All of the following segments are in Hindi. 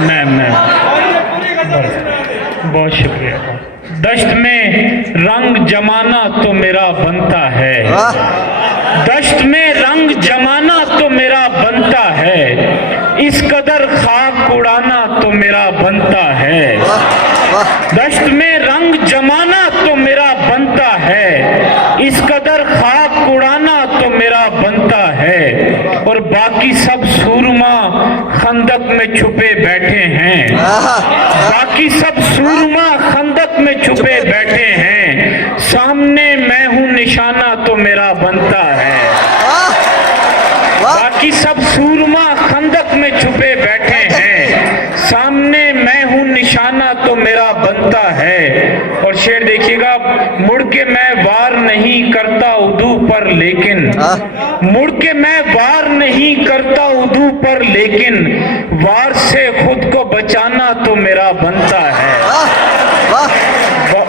मैं बहुत शुक्रिया। दश्त में रंग जमाना तो मेरा बनता है, दश्त में रंग जमाना तो मेरा बनता है, इस कदर खाक उड़ाना तो मेरा बनता है। दश्त में रंग जमाना तो मेरा बनता है, इस कदर खाक उड़ाना तो मेरा बनता है। और बाकी सब सूरमा खंदक में छुपे बैठे हैं, बाकी सब सूरमा खंदक में छुपे बैठे हैं, सामने मैं हूं निशाना तो मेरा बनता है। बाकी सब सूरमा खंदक में छुपे बैठे हैं, सामने मैं हूं निशाना तो मेरा बनता है। और शेर देखिएगा, मुड़ के मैं वार नहीं करता उदू पर लेकिन, मुड़ के मैं वार नहीं करता उदू पर लेकिन, वार से खुद को बचाना तो मेरा बनता है।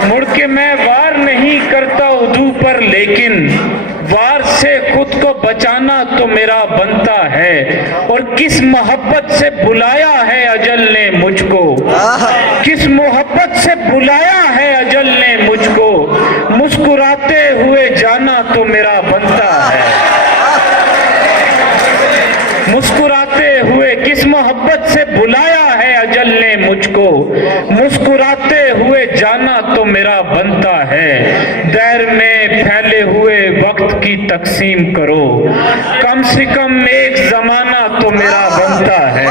मुड़ के मैं वार नहीं करता उदू पर लेकिन, वार से खुद को बचाना तो मेरा बनता है। और किस मोहब्बत से बुलाया है अजल ने मुझको, किस मोहब्बत से बुलाया है अजल ने मुझको, मुस्कुराते हुए जाना तो मेरा बनता है। मुस्कुराते हुए, किस मोहब्बत से बुलाया है अजल ने मुझको, मुस्कुराते हुए जाना तो मेरा बनता है। दैर में फैले हुए वक्त की तकसीम करो, कम से कम एक जमाना तो मेरा बनता है।